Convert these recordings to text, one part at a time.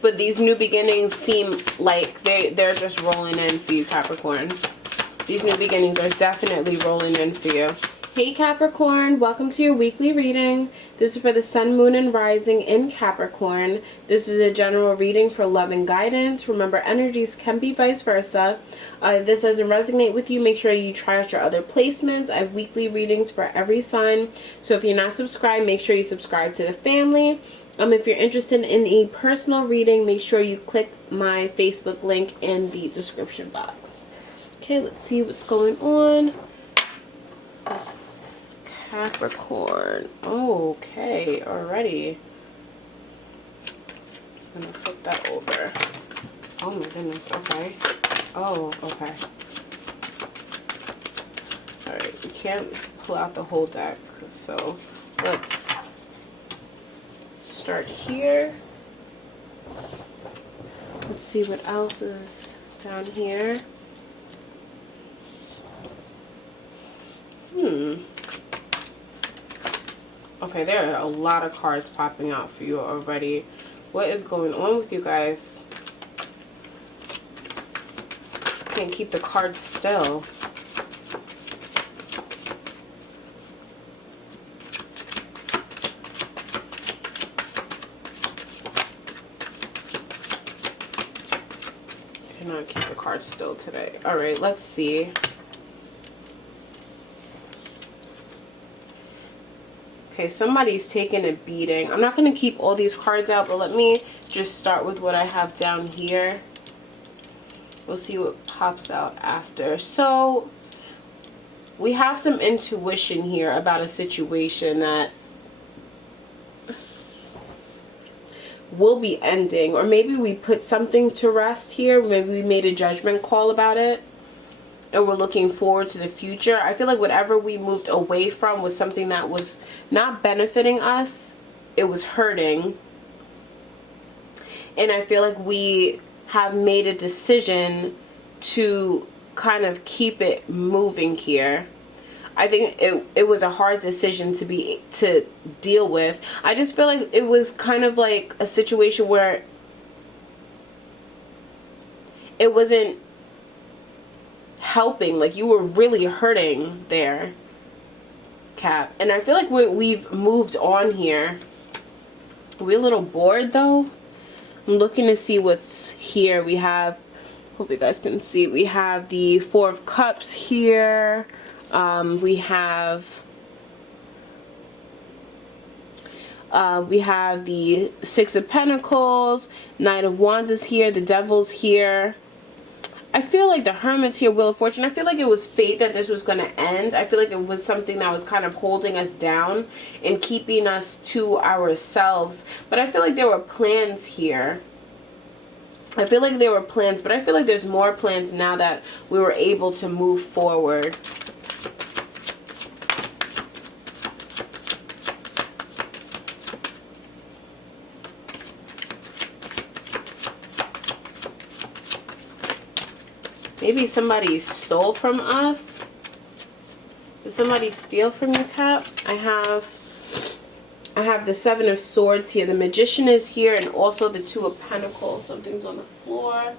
But these new beginnings seem like they're just rolling in for you, Capricorn. These new beginnings are definitely rolling in for you. Hey Capricorn, welcome to your weekly reading. This is for the Sun, Moon, and Rising in Capricorn. This is a general reading for love and guidance. Remember, energies can be vice versa. If this doesn't resonate with you, make sure you try out your other placements. I have weekly readings for every sign. So if you're not subscribed, make sure you subscribe to the family. If you're interested in a personal reading, make sure you click my Facebook link in the description box. Okay, let's see what's going on. Capricorn. Okay, alrighty. I'm gonna flip that over. Oh my goodness, okay. Oh, okay. Alright, we can't pull out the whole deck, so let's start here. Let's see what else is down here. Okay, there are a lot of cards popping out for you already. What is going on with you guys? Can't keep the cards still. Cannot keep the cards still today. Alright, let's see. Okay, somebody's taking a beating. I'm not going to keep all these cards out, but let me just start with what I have down here. We'll see what pops out after. So, we have some intuition here about a situation that will be ending. Or maybe we put something to rest here. Maybe we made a judgment call about it. And we're looking forward to the future. I feel like whatever we moved away from was something that was not benefiting us. It was hurting. And I feel like we have made a decision to kind of keep it moving here. I think it was a hard decision to deal with. I just feel like it was kind of like a situation where it wasn't helping, like you were really hurting there, Cap. And I feel like we've moved on here. We're a little bored though. I'm looking to see what's here. We have, hope you guys can see, we have the Four of Cups here. We have the Six of Pentacles, Knight of Wands is here, the Devil's here. I feel like the Hermit's here, Wheel of Fortune. I feel like it was fate that this was going to end. I feel like it was something that was kind of holding us down and keeping us to ourselves. But I feel like there were plans here. I feel like there were plans, but I feel like there's more plans now that we were able to move forward. Maybe somebody stole from us. Did somebody steal from you, Cap? I have the Seven of Swords here. The Magician is here, and also the Two of Pentacles. Something's on the floor.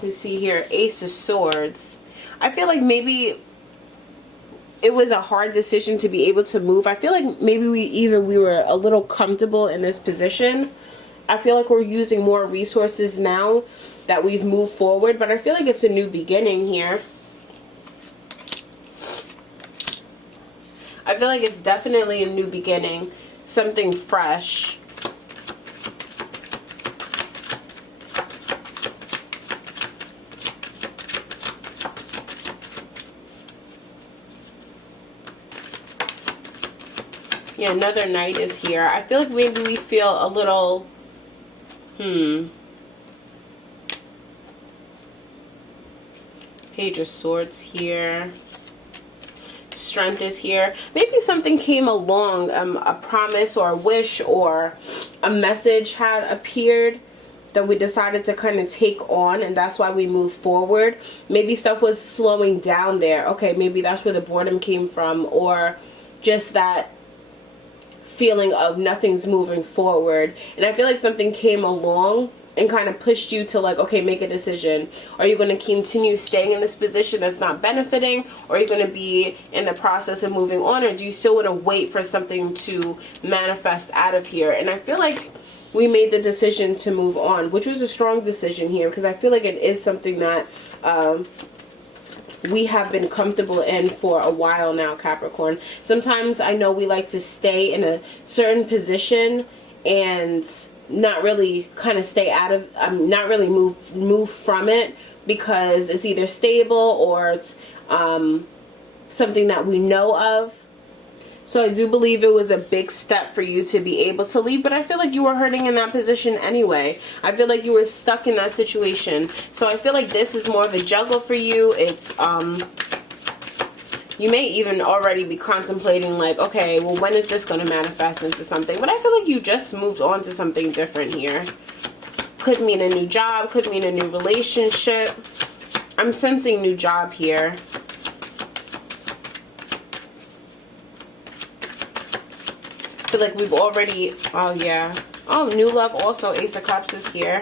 You see here, Ace of Swords. I feel like maybe it was a hard decision to be able to move. I feel like maybe we were a little comfortable in this position. I feel like we're using more resources now that we've moved forward, but I feel like it's a new beginning here. I feel like it's definitely a new beginning, something fresh. Yeah, another Knight is here. I feel like maybe we feel a little, Page of Swords here. Strength is here. Maybe something came along, a promise or a wish or a message had appeared that we decided to kind of take on, and that's why we moved forward. Maybe stuff was slowing down there. Okay, maybe that's where the boredom came from, or just that feeling of nothing's moving forward. And I feel like something came along and kind of pushed you to like, okay, make a decision. Are you going to continue staying in this position that's not benefiting, or are you going to be in the process of moving on, or do you still want to wait for something to manifest out of here? And I feel like we made the decision to move on, which was a strong decision here, because I feel like it is something that we have been comfortable in for a while now, Capricorn. Sometimes I know we like to stay in a certain position and not really kind of stay out of, not really move from it, because it's either stable or it's something that we know of. So I do believe it was a big step for you to be able to leave, but I feel like you were hurting in that position anyway. I feel like you were stuck in that situation. So I feel like this is more of a juggle for you. It's, you may even already be contemplating like, okay, well, when is this going to manifest into something? But I feel like you just moved on to something different here. Could mean a new job, could mean a new relationship. I'm sensing new job here. I feel like we've already, oh yeah, oh, new love also. Ace of Cups is here.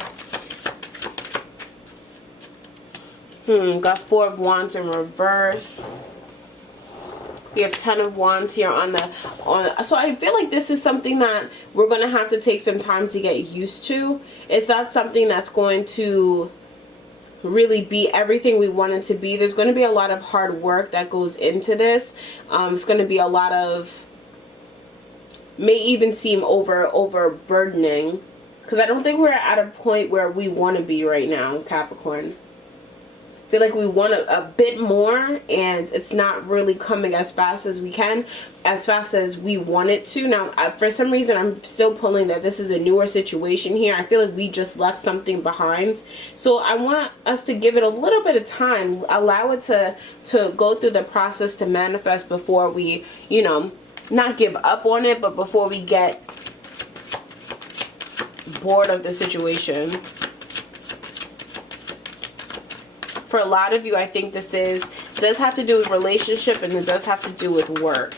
Got 4 of Wands in reverse. We have 10 of Wands here on the, so I feel like this is something that we're going to have to take some time to get used to. It's not something that's going to really be everything we want it to be. There's going to be a lot of hard work that goes into this. It's going to be a lot of, may even seem overburdening, because I don't think we're at a point where we want to be right now, Capricorn. I feel like we want a bit more, and it's not really coming as fast as we can, as fast as we want it to. Now, for some reason, I'm still pulling that this is a newer situation here. I feel like we just left something behind. So I want us to give it a little bit of time, allow it to go through the process to manifest before we, you know, not give up on it, but before we get bored of the situation. For a lot of you, I think this does have to do with relationship, and it does have to do with work.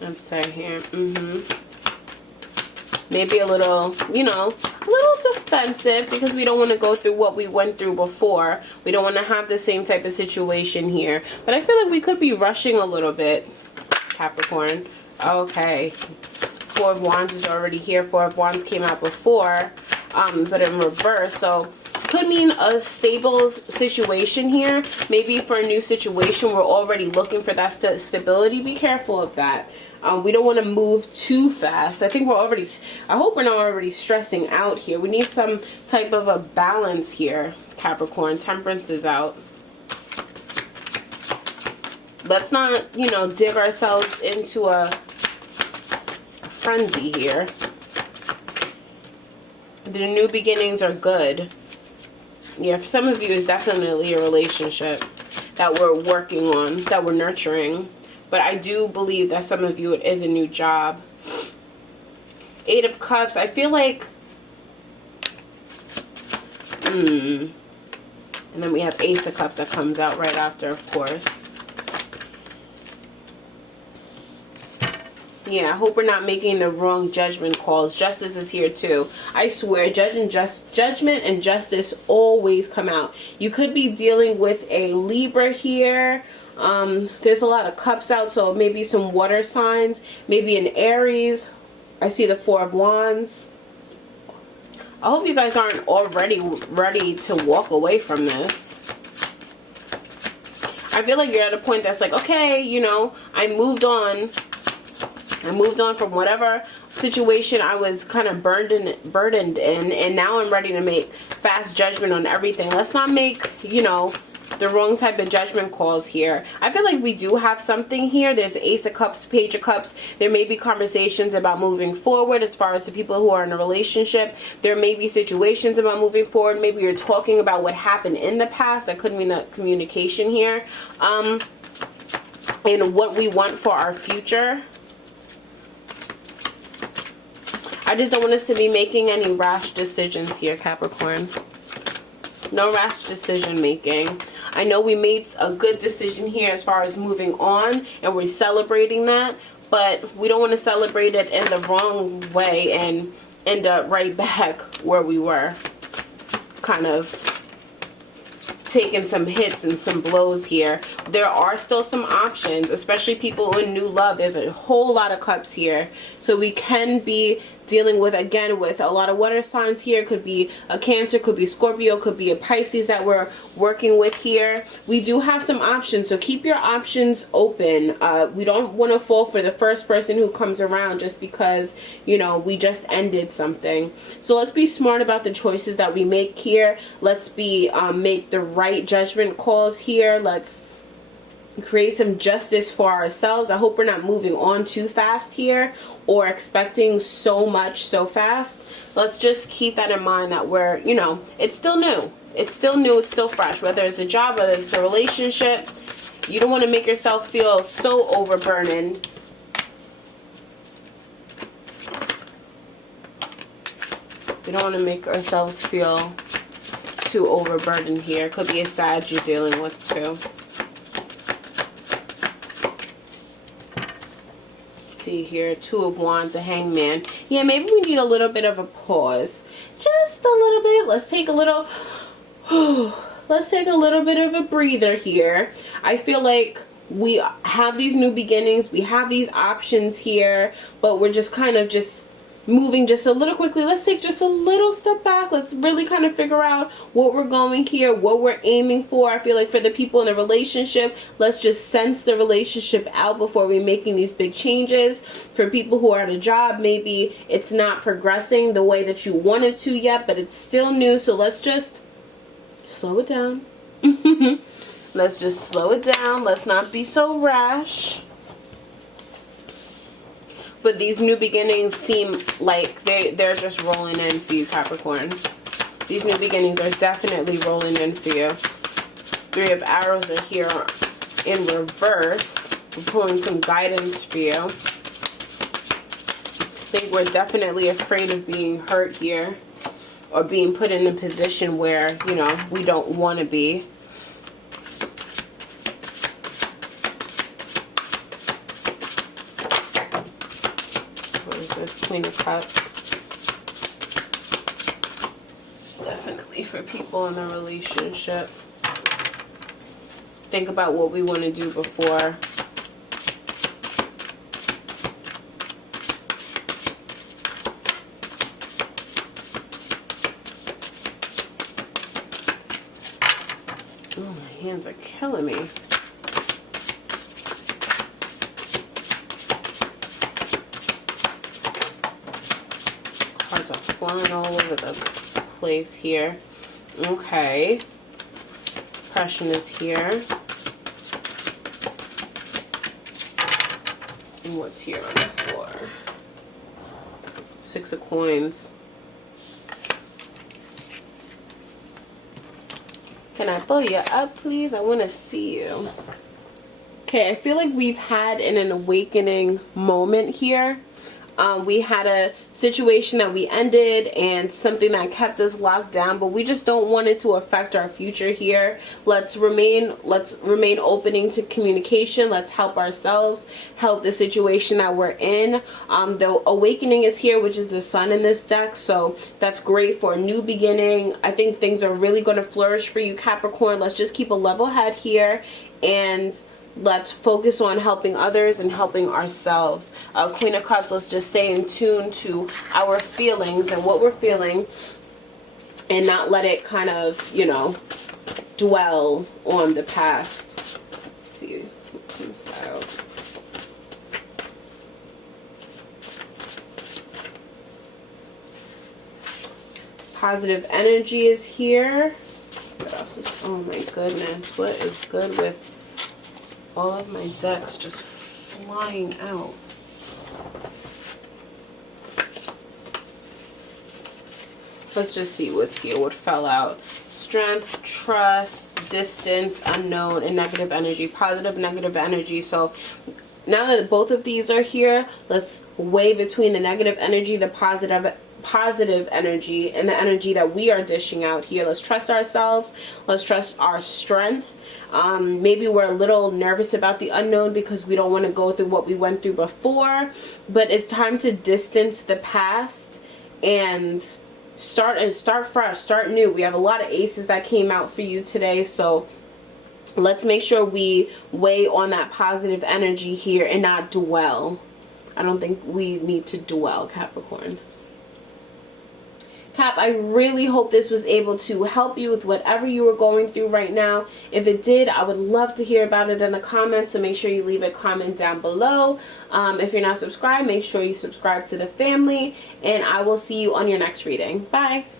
Let's say here, maybe a little, you know, a little defensive, because we don't want to go through what we went through before. We don't want to have the same type of situation here. But I feel like we could be rushing a little bit, Capricorn. Okay. 4 of Wands is already here. 4 of Wands came out before, but in reverse. So could mean a stable situation here. Maybe for a new situation, we're already looking for that stability. Be careful of that. We don't want to move too fast. I think we're already, I hope we're not already stressing out here. We need some type of a balance here, Capricorn. Temperance is out. Let's not, you know, dig ourselves into a frenzy here. The new beginnings are good. Yeah, for some of you, it's definitely a relationship that we're working on, that we're nurturing. But I do believe that some of you, it is a new job. 8 of Cups. I feel like... And then we have Ace of Cups that comes out right after, of course. Yeah, I hope we're not making the wrong judgment calls. Justice is here too. I swear, judgment and justice always come out. You could be dealing with a Libra here. There's a lot of cups out, so maybe some water signs, maybe an Aries. I see the 4 of Wands. I hope you guys aren't already ready to walk away from this. I feel like you're at a point that's like, okay, you know, I moved on from whatever situation I was kind of burdened in, and now I'm ready to make fast judgment on everything. Let's not make, you know, the wrong type of judgment calls here. I feel like we do have something here. There's Ace of Cups, Page of Cups. There may be conversations about moving forward as far as the people who are in a relationship. There may be situations about moving forward. Maybe you're talking about what happened in the past. That could mean a communication here. And what we want for our future. I just don't want us to be making any rash decisions here, Capricorn. No rash decision making. I know we made a good decision here as far as moving on, and we're celebrating that, but we don't want to celebrate it in the wrong way and end up right back where we were, kind of taking some hits and some blows here. There are still some options, especially people in new love. There's a whole lot of cups here, so we can be dealing with, again, with a lot of water signs here. Could be a Cancer, could be Scorpio, could be a Pisces that we're working with here. We do have some options, so keep your options open. We don't want to fall for the first person who comes around just because, you know, we just ended something. So let's be smart about the choices that we make here. Let's be make the right judgment calls here. Let's create some justice for ourselves. I hope we're not moving on too fast here or expecting so much so fast. Let's just keep that in mind, that we're, you know, it's still new. It's still new. It's still fresh. Whether it's a job, whether it's a relationship, you don't want to make yourself feel so overburdened. We don't want to make ourselves feel too overburdened here. Could be a Sag you're dealing with too. See here, Two of Wands, a Hangman. Yeah, maybe we need a little bit of a pause, just a little bit. Let's take a little bit of a breather here. I feel like we have these new beginnings, we have these options here, but we're just kind of just moving just a little quickly. Let's take just a little step back. Let's really kind of figure out what we're going here, what we're aiming for. I feel like for the people in the relationship, let's just sense the relationship out before we're making these big changes. For people who are at a job, maybe it's not progressing the way that you wanted to yet, but it's still new. So let's just slow it down. Let's just slow it down. Let's not be so rash. But these new beginnings seem like they're just rolling in for you, Capricorn. These new beginnings are definitely rolling in for you. Three of Arrows are here in reverse. We're pulling some guidance for you. I think we're definitely afraid of being hurt here, or being put in a position where, you know, we don't want to be. This Queen of Cups. It's definitely for people in a relationship. Think about what we want to do before. Oh, my hands are killing me. Cards are flying all over the place here. Okay. Depression is here. And what's here on the floor? Six of Coins. Can I pull you up, please? I want to see you. Okay, I feel like we've had an awakening moment here. We had a situation that we ended and something that kept us locked down, but we just don't want it to affect our future here. Let's remain opening to communication. Let's help ourselves, help the situation that we're in. The awakening is here, which is the Sun in this deck, so that's great for a new beginning. I think things are really going to flourish for you, Capricorn. Let's just keep a level head here, and let's focus on helping others and helping ourselves. Queen of Cups, let's just stay in tune to our feelings and what we're feeling, and not let it kind of, you know, dwell on the past. Let's see what comes out. Positive energy is here. What else is, oh my goodness, what is good with all of my decks just flying out? Let's just see what's here, what fell out. Strength, trust, distance, unknown, and negative energy. Positive, negative energy. So now that both of these are here, let's weigh between the negative energy, the positive positive energy and the energy that we are dishing out here. Let's trust ourselves. Let's trust our strength. Maybe we're a little nervous about the unknown because we don't want to go through what we went through before, but it's time to distance the past and start fresh, start new. We have a lot of aces that came out for you today, so let's make sure we weigh on that positive energy here and not dwell. I don't think we need to dwell, Capricorn. Cap, I really hope this was able to help you with whatever you were going through right now. If it did, I would love to hear about it in the comments, so make sure you leave a comment down below. If you're not subscribed, make sure you subscribe to the family, and I will see you on your next reading. Bye!